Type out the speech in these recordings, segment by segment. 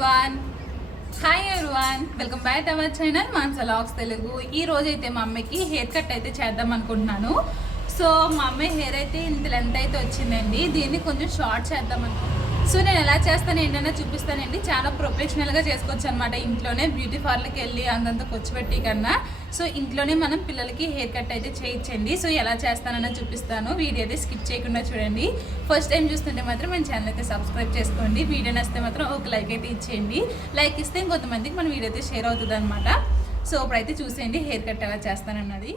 Everyone hi everyone welcome back to our channel Mansa vlogs Telugu. ఈ రోజు అయితే మా అమ్మకి హెయిర్ కట్ అయితే చేద్దాం అనుకుంటున్నాను. సో మా అమ్మాయి హెయిర్ అయితే ఇంత లెంత్ అయితే వచ్చిందండి. దీన్ని కొంచెం షార్ట్ చేద్దాం అనుకుంటున్నాను. సో నేను ఎలా చేస్తాను ఏంటన్నా చూపిస్తానండి. చాలా ప్రొఫెషనల్గా చేసుకోవచ్చు అనమాట. ఇంట్లోనే బ్యూటీ పార్లర్కి వెళ్ళి అంతంత ఖర్చు పెట్టి కన్నా సో ఇంట్లోనే మనం పిల్లలకి హెయిర్ కట్ అయితే చేయించండి. సో ఎలా చేస్తానన్నా చూపిస్తాను. వీడియో అయితే స్కిప్ చేయకుండా చూడండి. ఫస్ట్ టైం చూస్తుంటే మాత్రం మన ఛానల్ అయితే సబ్స్క్రైబ్ చేసుకోండి. వీడియో నచ్చితే మాత్రం ఒక లైక్ అయితే ఇచ్చేయండి. లైక్ ఇస్తే ఇంకొంతమందికి మన వీడియో అయితే షేర్ అవుతుంది అనమాట. సో ఇప్పుడైతే చూసేయండి హెయిర్ కట్ ఎలా చేస్తానన్నది.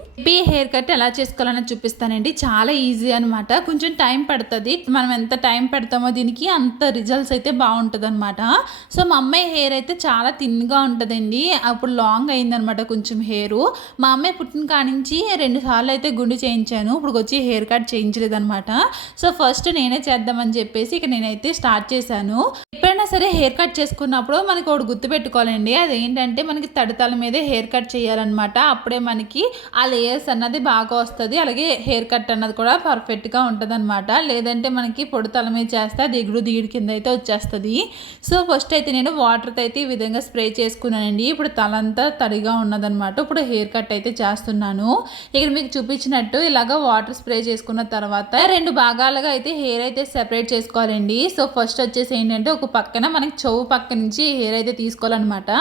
హెయిర్ కట్ ఎలా చేసుకోవాలని చూపిస్తానండి. చాలా ఈజీ అనమాట. కొంచెం టైం పడుతుంది. మనం ఎంత టైం పెడతామో దీనికి అంత రిజల్ట్స్ అయితే బాగుంటుంది అనమాట. సో మా అమ్మాయి హెయిర్ అయితే చాలా థిన్గా ఉంటుందండి. అప్పుడు లాంగ్ అయిందనమాట కొంచెం హెయిర్. మా అమ్మాయి పుట్టిన కానించి 2 సార్లు అయితే గుండు చేయించాను. ఇప్పుడు వచ్చి హెయిర్ కట్ చేయించలేదు అనమాట. సో ఫస్ట్ నేనే చేద్దామని చెప్పేసి ఇక నేనైతే స్టార్ట్ చేశాను. ఎప్పుడైనా సరే హెయిర్ కట్ చేసుకున్నప్పుడు మనకి ఒకటి గుర్తుపెట్టుకోవాలండి. అదేంటంటే మనకి తడితల మీదే హెయిర్ కట్ చేయాలన్నమాట. అప్పుడే మనకి ఆ లేయర్స్ అన్నది బాగా వస్తుంది. అలాగే హెయిర్ కట్ అన్నది కూడా పర్ఫెక్ట్గా ఉంటుంది అనమాట. లేదంటే మనకి పొడి తల మీద చేస్తే దిగుడు కింద అయితే వచ్చేస్తుంది. సో ఫస్ట్ అయితే నేను వాటర్తో అయితే ఈ విధంగా స్ప్రే చేసుకున్నానండి. ఇప్పుడు తలంతా తడిగా ఉన్నదనమాట. ఇప్పుడు హెయిర్ కట్ అయితే చేస్తున్నాను. ఇక్కడ మీకు చూపించినట్టు ఇలాగ వాటర్ స్ప్రే చేసుకున్న తర్వాత 2 భాగాలుగా అయితే హెయిర్ అయితే సెపరేట్ చేసుకోవాలండి. సో ఫస్ట్ వచ్చేసి ఏంటంటే ఒక పక్కన మనకి చెవు పక్క నుంచి హెయిర్ అయితే తీసుకోవాలన్నమాట.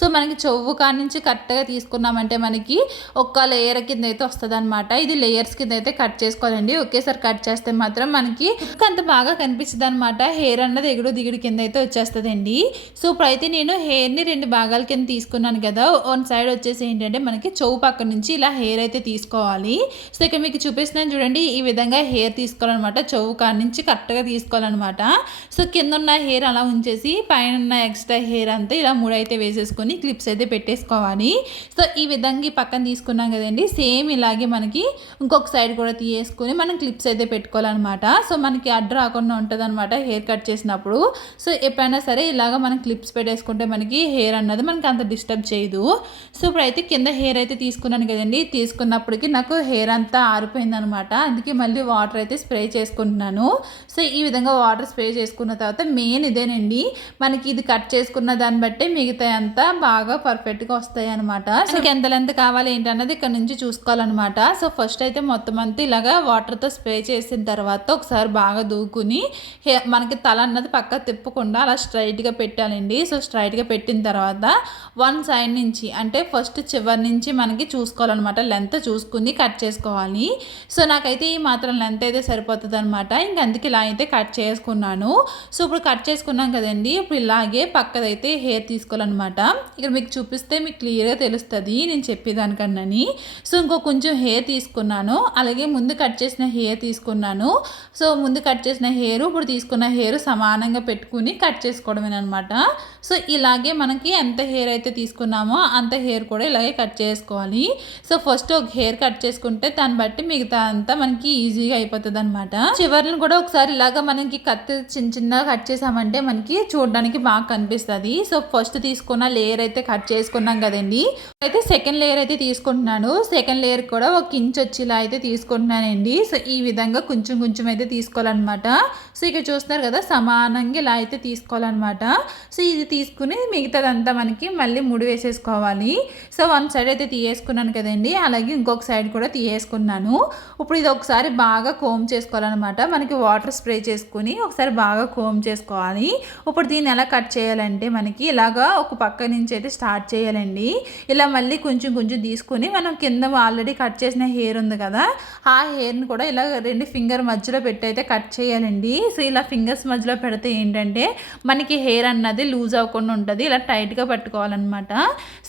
సో మనకి చెవు కాడ నుంచి కరెక్ట్గా తీసుకున్నామంటే మనకి ఒక్క లేయర్ కింద అయితే వస్తుంది అనమాట. ఇది లేయర్స్ కింద అయితే కట్ చేసుకోవాలండి. ఒకేసారి కట్ చేస్తే మాత్రం మనకి అంత బాగా కనిపిస్తుంది అనమాట. హెయిర్ అన్నది దిగుడు కింద అయితే వచ్చేస్తుందండి. సో ఇప్పుడైతే నేను హెయిర్ని 2 భాగాల కింద తీసుకున్నాను కదా. వన్ సైడ్ వచ్చేసి ఏంటంటే మనకి చెవు పక్క నుంచి ఇలా హెయిర్ అయితే తీసుకోవాలి. సో ఇక్కడ మీకు చూపిస్తున్నాను చూడండి. ఈ విధంగా హెయిర్ తీసుకోవాలన్నమాట. చెవు కాడ నుంచి కరెక్ట్గా తీసుకోవాలన్నమాట. సో కింద ఉన్న హెయిర్ అలా ఉంచేసి పైన ఉన్న ఎక్స్ట్రా హెయిర్ అంతా ఇలా 3 అయితే వేసేసుకొని క్లిప్స్ అయితే పెట్టేసుకోవాలి. సో ఈ విధంగా ఈ పక్కన తీసుకున్నాం కదండి. సేమ్ ఇలాగే మనకి ఇంకొక సైడ్ కూడా తీయేసుకొని మనం క్లిప్స్ అయితే పెట్టుకోవాలన్నమాట. సో మనకి అడ్డు రాకుండా ఉంటుంది అనమాట హెయిర్ కట్ చేసినప్పుడు. సో ఎప్పుడైనా సరే ఇలాగ మనం క్లిప్స్ పెట్టేసుకుంటే మనకి హెయిర్ అన్నది మనకి అంత డిస్టర్బ్ చేయదు. సో ఇప్పుడైతే కింద హెయిర్ అయితే తీసుకున్నాను కదండి. తీసుకున్నప్పటికీ నాకు హెయిర్ అంతా ఆరిపోయింది అనమాట. అందుకే మళ్ళీ వాటర్ అయితే స్ప్రే చేసుకుంటున్నాను. సో ఈ విధంగా వాటర్ స్ప్రే చేసుకున్న తర్వాత మెయిన్ ఇదేనండి. మనకి ఇది కట్ చేసుకున్న దాన్ని బట్టి మిగతా అంతా బాగా పర్ఫెక్ట్గా వస్తాయి అనమాట. సో ఎంత లెంత్ కావాలి ఏంటన్నది ఇక్కడ నుంచి చూసుకోవాలన్నమాట. సో ఫస్ట్ అయితే మొత్తం అంతా ఇలాగా వాటర్తో స్ప్రే చేసిన తర్వాత ఒకసారి బాగా దూకుని మనకి తల అన్నది పక్క తిప్పకుండా అలా స్ట్రైట్గా పెట్టాలండి. సో స్ట్రైట్గా పెట్టిన తర్వాత వన్ సైడ్ నుంచి అంటే ఫస్ట్ చివరి నుంచి మనకి చూసుకోవాలన్నమాట. లెంత్ చూసుకుని కట్ చేసుకోవాలి. సో నాకైతే ఈ మాత్రం లెంత్ అయితే సరిపోతుంది అనమాట. ఇంక అందుకే ఇలా అయితే కట్ చేసుకున్నాను. సో ఇప్పుడు కట్ చేసుకున్నాం కదండి. ఇప్పుడు ఇలాగే పక్కదైతే హెయిర్ తీసుకోవాలన్నమాట. ఇక్కడ మీకు చూపిస్తే మీకు క్లియర్గా తెలుస్తుంది నేను చెప్పేదానికన్నాని. సో ఇంకో కొంచెం హెయిర్ తీసుకున్నాను. అలాగే ముందు కట్ చేసిన హెయిర్ తీసుకున్నాను. సో ముందు కట్ చేసిన హెయిర్ ఇప్పుడు తీసుకున్న హెయిర్ సమానంగా పెట్టుకుని కట్ చేసుకోవడమేనమాట. సో ఇలాగే మనకి ఎంత హెయిర్ అయితే తీసుకున్నామో అంత హెయిర్ కూడా ఇలాగే కట్ చేసుకోవాలి. సో ఫస్ట్ ఒక హెయిర్ కట్ చేసుకుంటే దాన్ని బట్టి మిగతా అంతా మనకి ఈజీగా అయిపోతుంది అనమాట. చివరిని కూడా ఒకసారి ఇలాగా మనకి కత్తి చిన్నగా కట్ చేసామంటే మనకి చూడడానికి బాగా కనిపిస్తుంది. సో ఫస్ట్ తీసుకున్న లేయర్ అయితే కట్ చేసుకున్నాం కదండి. అయితే సెకండ్ లేయర్ అయితే తీసుకుంటున్నాను. సెకండ్ లేయర్ కూడా 1 ఇంచ్ వచ్చేలా అయితే తీసుకుంటున్నానండి. సో ఈ విధంగా కొంచెం కొంచెం అయితే తీసుకోవాలన్నమాట. సో ఇక్కడ చూస్తున్నారు కదా సమానంగా ఇలా అయితే తీసుకోవాలన్నమాట. సో ఇది తీసుకుని మిగతాదంతా మనకి మళ్ళీ ముడి వేసేసుకోవాలి. సో వన్ సైడ్ అయితే తీయేసుకున్నాను కదండి. అలాగే ఇంకొక సైడ్ కూడా తీయేసుకున్నాను. ఇప్పుడు ఇది ఒకసారి బాగా కోమ్ చేసుకోవాలన్నమాట. మనకి వాటర్ స్ప్రే చేసుకుని ఒకసారి బాగా కోమ్ చేసుకోవాలి. ఇప్పుడు దీన్ని ఎలా కట్ చేయాలంటే మనకి ఇలాగా ఒక పక్క నుంచి అయితే స్టార్ట్ చేయాలండి. ఇలా మళ్ళీ కొంచెం కొంచెం తీసుకుని మనం కింద ఆల్రెడీ కట్ చేసిన హెయిర్ ఉంది కదా ఆ హెయిర్ని కూడా ఇలా 2 ఫింగర్ మధ్యలో పెట్టి అయితే కట్ చేయాలండి. సో ఇలా ఫింగర్స్ మధ్యలో పెడితే ఏంటంటే మనకి హెయిర్ అన్నది లూజ్ అవ్వకుండా ఉంటుంది. ఇలా టైట్గా పట్టుకోవాలన్నమాట.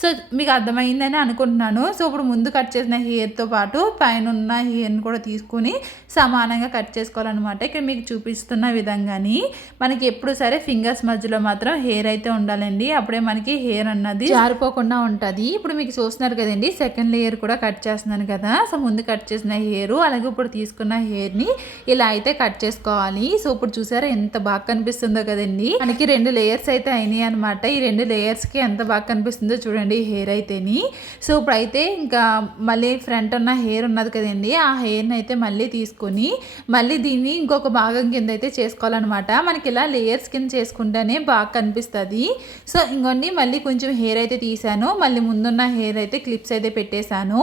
సో మీకు అర్థమైందని అనుకుంటున్నాను. సో ఇప్పుడు ముందు కట్ చేసిన హెయిర్తో పాటు పైన ఉన్న హెయిర్ని కూడా తీసుకుని సమానంగా కట్ చేసుకోవాలన్నమాట. ఇక్కడ మీకు చూపిస్తున్న విధంగాని మనకి ఎప్పుడు సరే ఫింగర్స్ మధ్యలో మాత్రం హెయిర్ అయితే ఉండాలండి. అప్పుడే మనకి హెయిర్ అన్నది జారిపోకుండా ఉంటుంది. అది. ఇప్పుడు మీకు చూస్తున్నారు కదండి, సెకండ్ లేయర్ కూడా కట్ చేస్తున్నాను కదా. సో ముందు కట్ చేసిన హెయిర్ అలాగే ఇప్పుడు తీసుకున్న హెయిర్ని ఇలా అయితే కట్ చేసుకోవాలి. సో ఇప్పుడు చూసారా ఎంత బాగా కనిపిస్తుందో కదండి. మనకి 2 లేయర్స్ అయితే అయినాయి అనమాట. ఈ 2 లేయర్స్కి ఎంత బాగా కనిపిస్తుందో చూడండి హెయిర్ అయితేని. సో ఇప్పుడైతే ఇంకా మళ్ళీ ఫ్రంట్ ఉన్న హెయిర్ ఉన్నది కదండి, ఆ హెయిర్ని అయితే మళ్ళీ తీసుకొని మళ్ళీ దీన్ని ఇంకొక భాగం కింద అయితే చేసుకోవాలన్నమాట. మనకి ఇలా లేయర్స్ కింద చేసుకుంటేనే బాగా కనిపిస్తుంది. సో ఇంకొన్ని మళ్ళీ కొంచెం హెయిర్ అయితే తీసాను, మళ్ళీ ముందున్న హెయిర్ అయితే క్లిప్స్ అయితే పెట్టేశాను.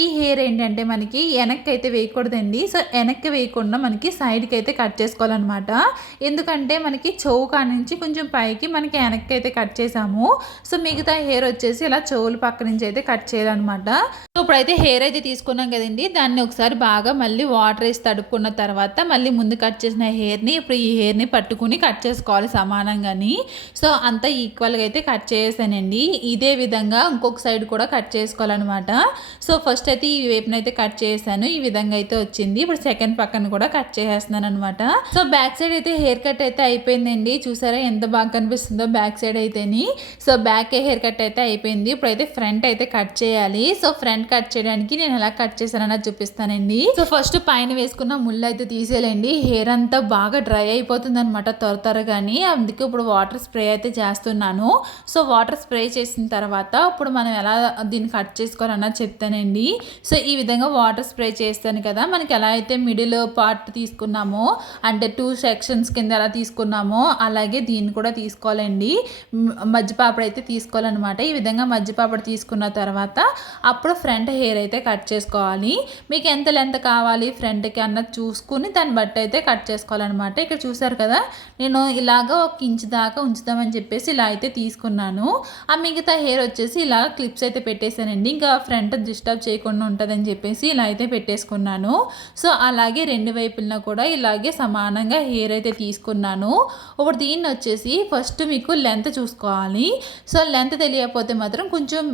ఈ హెయిర్ ఏంటంటే మనకి వెనక్కి అయితే వేయకూడదండి. సో వెనక్కి వేయకుండా మనకి సైడ్కి అయితే కట్ చేసుకోవాలన్నమాట. ఎందుకంటే మనకి చౌకా నుంచి కొంచెం పైకి మనకి వెనక్కి అయితే కట్ చేసాము. సో మిగతా హెయిర్ వచ్చేసి ఇలా చెవుల పక్క నుంచి అయితే కట్ చేయాలన్నమాట. సో ఇప్పుడైతే హెయిర్ అయితే తీసుకున్నాం కదండి, దాన్ని ఒకసారి బాగా మళ్ళీ వాటర్ వేసి తడుపుకున్న తర్వాత మళ్ళీ ముందు కట్ చేసిన హెయిర్ని ఇప్పుడు ఈ హెయిర్ని పట్టుకుని కట్ చేసుకోవాలి సమానంగాని. సో అంతా ఈక్వల్గా అయితే కట్ చేసానండి. ఇదే విధంగా ఇంకొక సైడ్ కూడా కట్ చేసుకోవాలన్నమాట. సో ఫస్ట్ అయితే ఈ వైపునైతే కట్ చేశాను, ఈ విధంగా అయితే వచ్చింది. ఇప్పుడు సెకండ్ పక్కన కూడా కట్ చేసేస్తున్నాను అనమాట. సో బ్యాక్ సైడ్ అయితే హెయిర్ కట్ అయితే అయిపోయిందండి. చూసారా ఎంత బాగా కనిపిస్తుందో బ్యాక్ సైడ్ అయితేని. సో బ్యాక్ హెయిర్ కట్ అయితే అయిపోయింది. ఇప్పుడైతే ఫ్రంట్ అయితే కట్ చేయాలి. సో ఫ్రంట్ కట్ చేయడానికి నేను ఎలా కట్ చేశానన్నది చూపిస్తానండి. సో ఫస్ట్ పైన వేసుకున్న ముళ్ళు అయితే తీసేయాలండి. హెయిర్ అంతా బాగా డ్రై అయిపోతుంది అనమాట త్వరగాని. అందుకే ఇప్పుడు వాటర్ స్ప్రే అయితే చేస్తున్నాను. సో వాటర్ స్ప్రే చేసిన తర్వాత ఇప్పుడు మనం ఎలా దీన్ని కట్ చేసుకోవాలన్నది చెప్తానండి. సో ఈ విధంగా వాటర్ స్ప్రే చేస్తాను కదా, మనకి ఎలా అయితే మిడిల్ పార్ట్ తీసుకున్నామో అంటే 2 సెక్షన్స్ కింద ఎలా తీసుకున్నామో అలాగే దీన్ని కూడా తీసుకోవాలండి. మధ్యపాపడ అయితే తీసుకోవాలన్నమాట. ఈ విధంగా మధ్యపాపడ తీసుకున్న తర్వాత అప్పుడు ఫ్రంట్ హెయిర్ అయితే కట్ చేసుకోవాలి. మీకు ఎంత లెంత్ కావాలి ఫ్రంట్కి అన్నది చూసుకుని దాన్ని బట్టి అయితే కట్ చేసుకోవాలన్నమాట. ఇక్కడ చూసారు కదా, నేను ఇలాగ 1 ఇంచ్ దాకా ఉంచుదామని చెప్పేసి ఇలా అయితే తీసుకున్నాను. ఆ మిగతా హెయిర్ వచ్చేసి ఇలా క్లిప్స్ అయితే పెట్టేశానండి. ఇంకా ఫ్రంట్ డిస్టర్బ్ చేయకుండా ఉంటుందని చెప్పేసి ఇలా అయితే పెట్టేసుకున్నాను. సో అలాగే 2 వైపులను కూడా ఇలాగే సమానంగా హెయిర్ అయితే తీసుకున్నాను. ఇప్పుడు దీన్ని వచ్చేసి ఫస్ట్ మీకు లెంత్ చూసుకోవాలి. సో లెంత్ తెలియకపోతే మాత్రం కొంచెం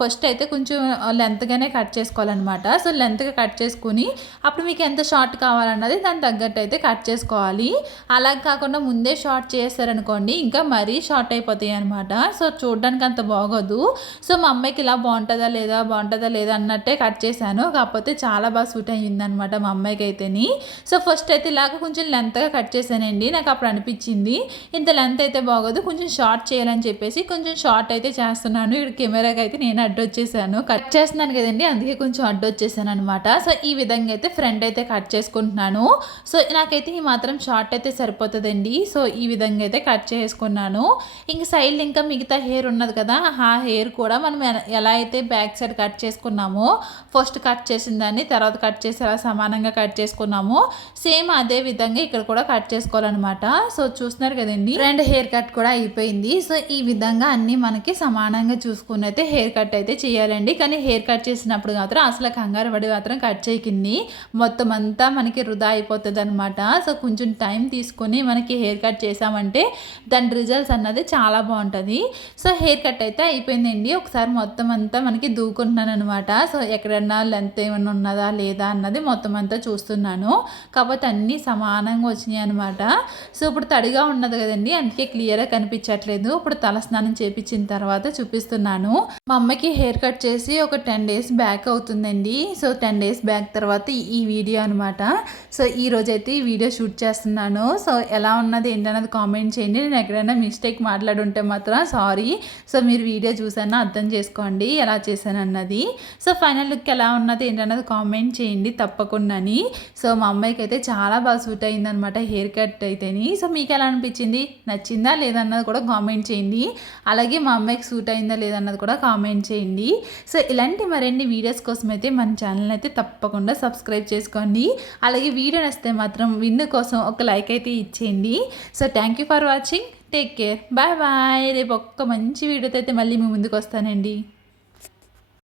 ఫస్ట్ అయితే కొంచెం లెంత్గానే కట్ చేసుకోవాలన్నమాట. సో లెంత్గా కట్ చేసుకుని అప్పుడు మీకు ఎంత షార్ట్ కావాలన్నది దాని తగ్గట్టు అయితే కట్ చేసుకోవాలి. అలా కాకుండా ముందే షార్ట్ చేస్తారనుకోండి ఇంకా మరీ షార్ట్ అయిపోతాయి అనమాట. సో చూడడానికి అంత బాగోదు. సో మా అమ్మాయికి ఇలా బాగుంటుందా లేదా అన్నట్టే కట్ చేశాను. కాకపోతే చాలా బాగా సూట్ అయ్యిందనమాట మా అమ్మాయికి అయితేని. సో ఫస్ట్ అయితే ఇలాగ కొంచెం లెంత్గా కట్ చేశానండి. నాకు అప్పుడు అనిపించింది ఇంత లెంత్ అయితే బాగోదు, కొంచెం షార్ట్ చేయాలని చెప్పేసి కొంచెం షార్ట్ అయితే చేస్తున్నాను. ఇక్కడ కెమెరాకి అయితే నేను అడ్డొచ్చేసాను, కట్ చేస్తున్నాను కదండి, అందుకే కొంచెం అడ్డొచ్చేసాను అనమాట. సో ఈ విధంగా అయితే ఫ్రంట్ అయితే కట్ చేసుకుంటున్నాను. సో నాకైతే ఈ మాత్రం షార్ట్ అయితే సరిపోతుందండి. సో ఈ విధంగా అయితే కట్ చేసుకున్నాను. ఇంక సైడ్ ఇంకా మిగతా హెయిర్ ఉన్నది కదా, ఆ హెయిర్ కూడా మనం ఎలా అయితే బ్యాక్ సైడ్ కట్ చేసుకున్నామో ఫస్ట్ కట్ చేసిన దాన్ని తర్వాత కట్ చేసి ఎలా సమానంగా కట్ చేసుకున్నామో సేమ్ అదే విధంగా ఇక్కడ కూడా కట్ చేసుకోవాలన్నమాట. సో చూస్తున్నారు కదండి, ఫ్రంట్ హెయిర్ కట్ కూడా అయిపోయింది. సో ఈ విధంగా అన్ని మనకి సమానంగా చూసుకుని అయితే హెయిర్ కట్ అయితే చేయాలండి. కానీ హెయిర్ కట్ చేసినప్పుడు మాత్రం అసలు కంగారు పడి మాత్రం కట్ చేయకండి, మొత్తం అంతా మనకి వృధా అయిపోతుంది అనమాట. సో కొంచెం టైం తీసుకొని మనకి హెయిర్ కట్ చేసామంటే దాని రిజల్ట్స్ అన్నది చాలా బాగుంటుంది. సో హెయిర్ కట్ అయితే అయిపోయిందండి. ఒకసారి మొత్తం అంతా మనకి దూకుంటున్నాను అనమాట. సో ఎక్కడన్నా లెంత్ ఏమన్నా ఉన్నదా లేదా అన్నది మొత్తం అంతా చూస్తున్నాను. కాకపోతే అన్నీ సమానంగా వచ్చినాయి అనమాట. సో ఇప్పుడు తడిగా ఉన్నది కదండి, అందుకే క్లియర్గా కనిపించట్లేదు. ఇప్పుడు తలస్నానం చేపించిన తర్వాత చూపిస్తున్నాను. మా అమ్మకి హెయిర్ కట్ చేసి ఒక 10 డేస్ బ్యాక్ అవుతుందండి. సో 10 డేస్ బ్యాక్ తర్వాత ఈ వీడియో అనమాట. సో ఈ రోజైతే ఈ వీడియో షూట్ చేస్తున్నాను. సో ఎలా ఉన్నది ఏంటన్నది కామెంట్ చేయండి. నేను ఎక్కడైనా మిస్టేక్ మాట్లాడుంటే మాత్రం సారీ. సో మీరు వీడియో చూసానో అర్థం చేసుకోండి ఎలా చేశాను అన్నది. సో ఫైనల్ లుక్ ఎలా ఉన్నది ఏంటన్నది కామెంట్ చేయండి తప్పకుండాని. సో మా అమ్మాయికి అయితే చాలా బాగా సూట్ అయిందనమాట హెయిర్ కట్ అయితేని. సో మీకు ఎలా అనిపించింది, నచ్చిందా లేదన్నది కూడా కామెంట్ చేయండి. అలాగే మా అమ్మాయికి సూట్ అయిందా లేదన్నది కూడా కామెంట్ చేయండి. సో ఇలాంటి మరిన్ని వీడియోస్ కోసం అయితే మన ఛానల్ అయితే తప్పకుండా సబ్స్క్రైబ్ చేసుకోండి. అలాగే వీడియో నచ్చితే మాత్రం విన్ను కోసం ఒక లైక్ అయితే ఇచ్చేయండి. So thank you for watching. Take care, bye bye. రేపు ఒక్క మంచి వీడియోతో అయితే మళ్ళీ మీ ముందుకు వస్తానండి.